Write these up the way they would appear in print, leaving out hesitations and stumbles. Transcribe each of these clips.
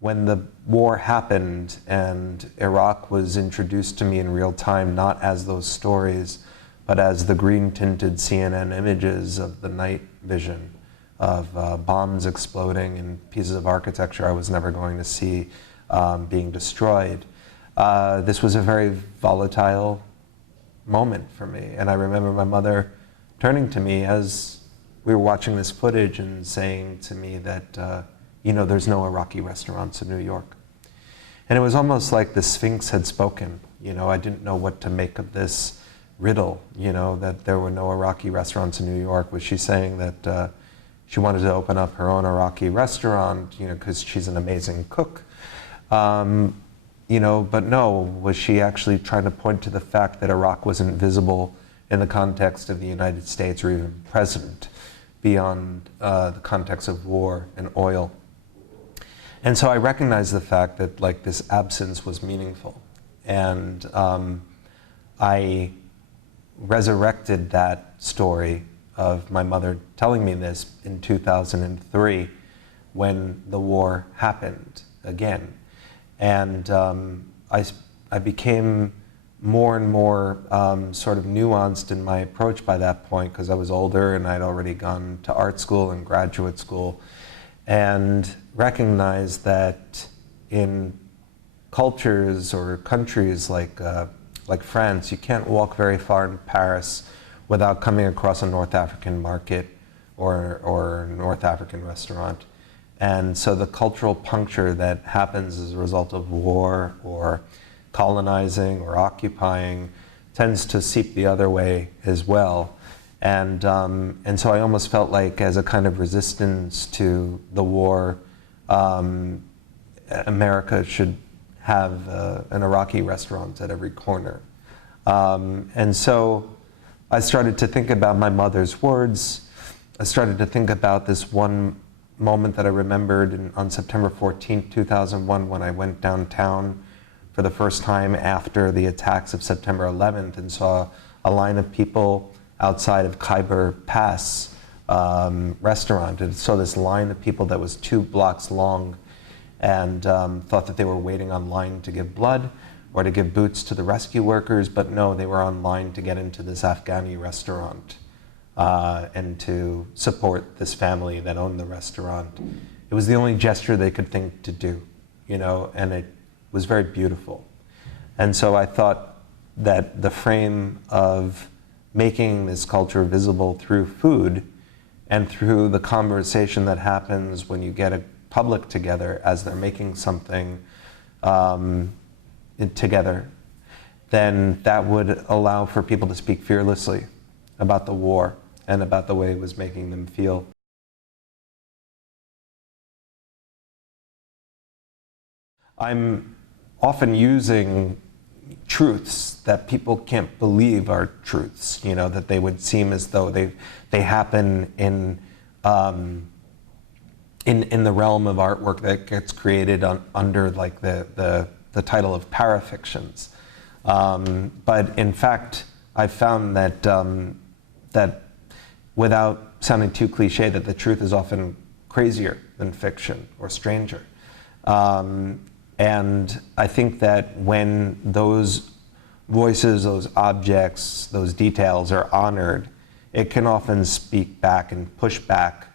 when the war happened and Iraq was introduced to me in real time, not as those stories, but as the green-tinted CNN images of the night vision of bombs exploding and pieces of architecture I was never going to see being destroyed. This was a very volatile moment for me. And I remember my mother turning to me as we were watching this footage and saying to me that, you know, there's no Iraqi restaurants in New York. And it was almost like the Sphinx had spoken. You know, I didn't know what to make of this riddle, you know, that there were no Iraqi restaurants in New York. Was she saying that she wanted to open up her own Iraqi restaurant, you know, because she's an amazing cook? You know, but no, was she actually trying to point to the fact that Iraq wasn't visible in the context of the United States or even present beyond the context of war and oil? And so I recognized the fact that like this absence was meaningful. And I resurrected that story of my mother telling me this in 2003 when the war happened again. And I became more and more sort of nuanced in my approach by that point because I was older and I'd already gone to art school and graduate school, and recognized that in cultures or countries like France, you can't walk very far in Paris without coming across a North African market or North African restaurant. And so the cultural puncture that happens as a result of war or colonizing or occupying tends to seep the other way as well. And so I almost felt like as a kind of resistance to the war, America should have an Iraqi restaurant at every corner. And so I started to think about my mother's words. I started to think about this one moment that I remembered on September 14th, 2001, when I went downtown for the first time after the attacks of September 11th and saw a line of people outside of Khyber Pass restaurant, and saw this line of people that was 2 blocks long, and thought that they were waiting online to give blood or to give boots to the rescue workers, but no, they were online to get into this Afghani restaurant and to support this family that owned the restaurant. It was the only gesture they could think to do, you know, and it was very beautiful. And so I thought that the frame of making this culture visible through food and through the conversation that happens when you get a public together as they're making something together, then that would allow for people to speak fearlessly about the war and about the way it was making them feel. I'm often using truths that people can't believe are truths, you know, that they would seem as though they happen in the realm of artwork that gets created under like the title of parafictions. But in fact, I've found that that without sounding too cliche, that the truth is often crazier than fiction or stranger. And I think that when those voices, those objects, those details are honored, it can often speak back and push back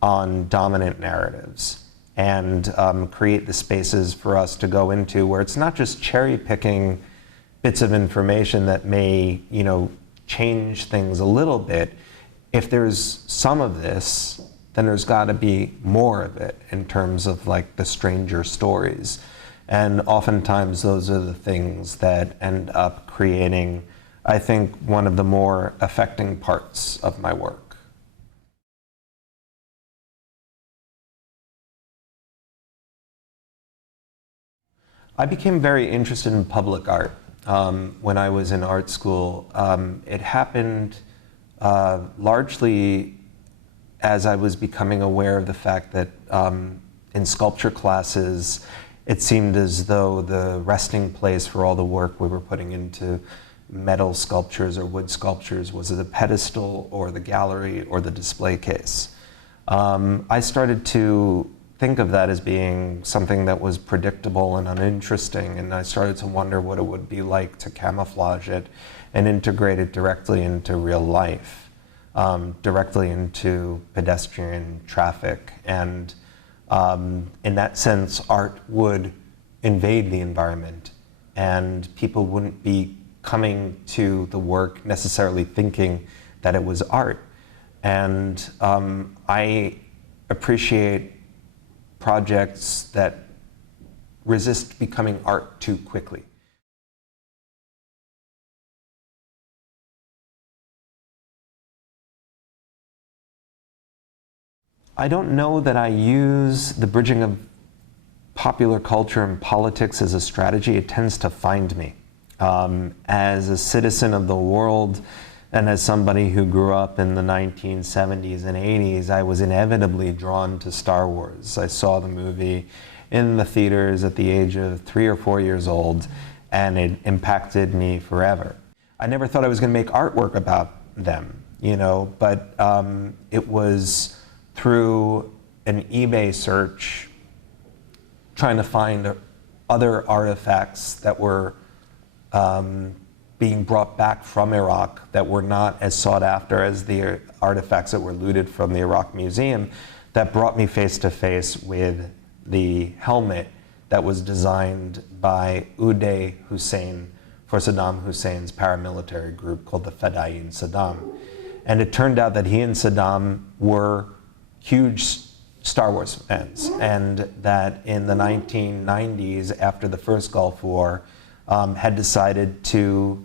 on dominant narratives and create the spaces for us to go into where it's not just cherry picking bits of information that may, you know, change things a little bit. If there's some of this, then there's got to be more of it in terms of like the stranger stories. And oftentimes those are the things that end up creating, I think, one of the more affecting parts of my work. I became very interested in public art when I was in art school. It happened largely as I was becoming aware of the fact that in sculpture classes, it seemed as though the resting place for all the work we were putting into metal sculptures or wood sculptures was the pedestal or the gallery or the display case. I started to think of that as being something that was predictable and uninteresting, and I started to wonder what it would be like to camouflage it and integrate it directly into real life, directly into pedestrian traffic. And in that sense, art would invade the environment, and people wouldn't be coming to the work necessarily thinking that it was art. And I appreciate projects that resist becoming art too quickly. I don't know that I use the bridging of popular culture and politics as a strategy. It tends to find me. As a citizen of the world, and as somebody who grew up in the 1970s and 80s, I was inevitably drawn to Star Wars. I saw the movie in the theaters at the age of 3 or 4 years old, and it impacted me forever. I never thought I was going to make artwork about them, but it was through an eBay search trying to find other artifacts that were being brought back from Iraq that were not as sought after as the artifacts that were looted from the Iraq Museum, that brought me face to face with the helmet that was designed by Uday Hussein for Saddam Hussein's paramilitary group called the Fedayeen Saddam. And it turned out that he and Saddam were huge Star Wars fans, and that in the 1990s, after the first Gulf War, had decided to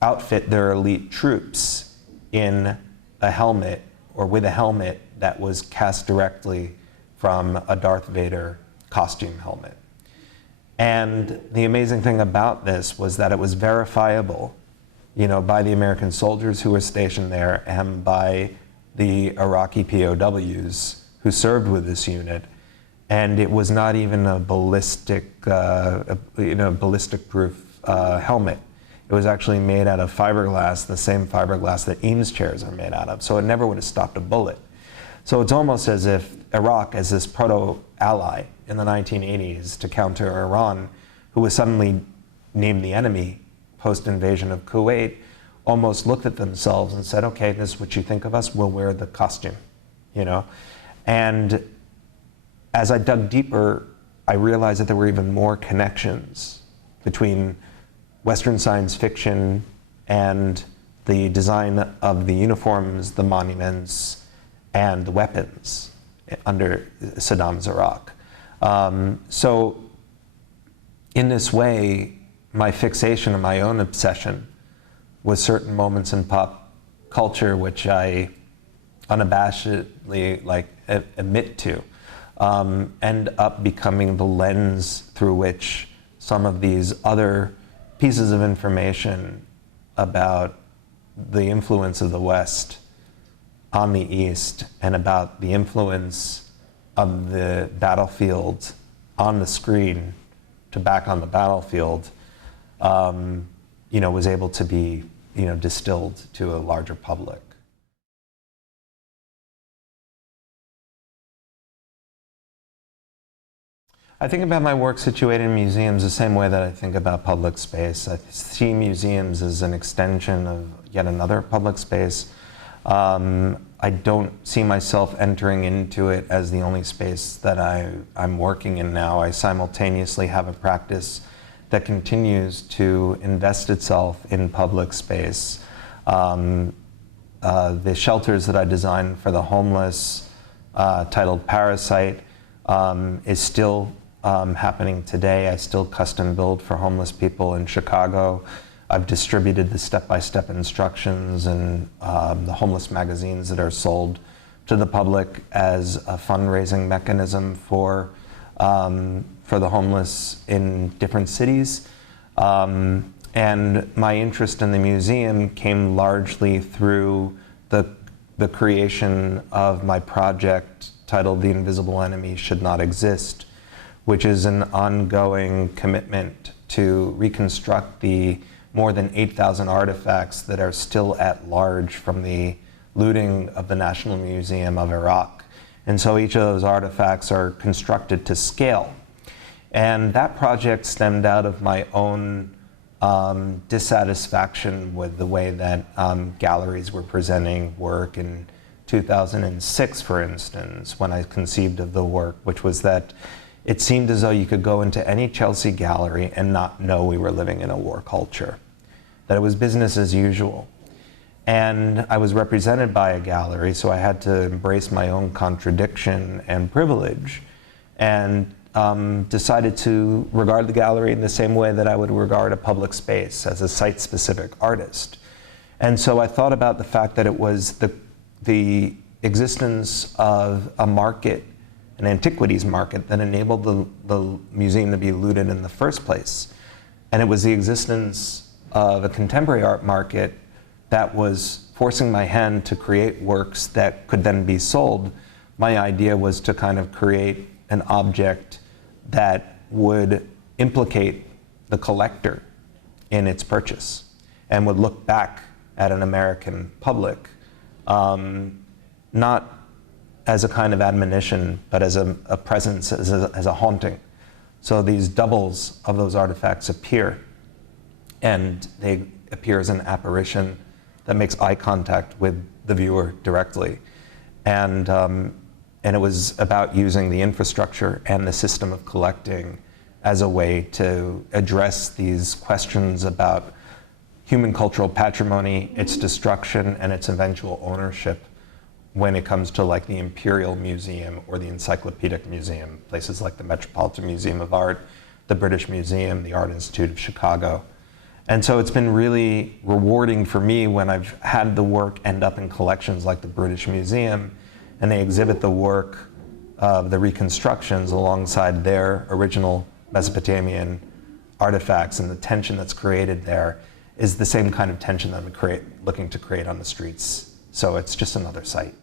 outfit their elite troops in a helmet, or with a helmet that was cast directly from a Darth Vader costume helmet. And the amazing thing about this was that it was verifiable, by the American soldiers who were stationed there and by the Iraqi POWs who served with this unit. And it was not even a ballistic-proof helmet. It was actually made out of fiberglass, the same fiberglass that Eames chairs are made out of. So it never would have stopped a bullet. So it's almost as if Iraq, as this proto-ally in the 1980s to counter Iran, who was suddenly named the enemy post-invasion of Kuwait, almost looked at themselves and said, okay, this is what you think of us, we'll wear the costume, And as I dug deeper, I realized that there were even more connections between Western science fiction and the design of the uniforms, the monuments, and the weapons under Saddam's Iraq. So in this way, my fixation and my own obsession with certain moments in pop culture, which I unabashedly admit to, end up becoming the lens through which some of these other pieces of information about the influence of the West on the East and about the influence of the battlefield on the screen to back on the battlefield, was able to be, distilled to a larger public. I think about my work situated in museums the same way that I think about public space. I see museums as an extension of yet another public space. I don't see myself entering into it as the only space that I'm working in now. I simultaneously have a practice that continues to invest itself in public space. The shelters that I designed for the homeless, titled Parasite, is still happening today. I still custom build for homeless people in Chicago. I've distributed the step-by-step instructions and the homeless magazines that are sold to the public as a fundraising mechanism for the homeless in different cities. And my interest in the museum came largely through the creation of my project titled The Invisible Enemy Should Not Exist, which is an ongoing commitment to reconstruct the more than 8,000 artifacts that are still at large from the looting of the National Museum of Iraq And so each of those artifacts are constructed to scale. And that project stemmed out of my own dissatisfaction with the way that galleries were presenting work in 2006, for instance, when I conceived of the work, which was that it seemed as though you could go into any Chelsea gallery and not know we were living in a war culture, that it was business as usual. And I was represented by a gallery, so I had to embrace my own contradiction and privilege, and decided to regard the gallery in the same way that I would regard a public space, as a site-specific artist. And so I thought about the fact that it was the existence of a market, an antiquities market, that enabled the museum to be looted in the first place. And it was the existence of a contemporary art market that was forcing my hand to create works that could then be sold. My idea was to kind of create an object that would implicate the collector in its purchase and would look back at an American public, not as a kind of admonition, but as a presence, as a haunting. So these doubles of those artifacts appear, and they appear as an apparition that makes eye contact with the viewer directly. And it was about using the infrastructure and the system of collecting as a way to address these questions about human cultural patrimony, its destruction, and its eventual ownership when it comes to like the Imperial Museum or the Encyclopedic Museum, places like the Metropolitan Museum of Art, the British Museum, the Art Institute of Chicago. And so it's been really rewarding for me when I've had the work end up in collections like the British Museum, and they exhibit the work of the reconstructions alongside their original Mesopotamian artifacts, and the tension that's created there is the same kind of tension that I'm looking to create on the streets. So it's just another site.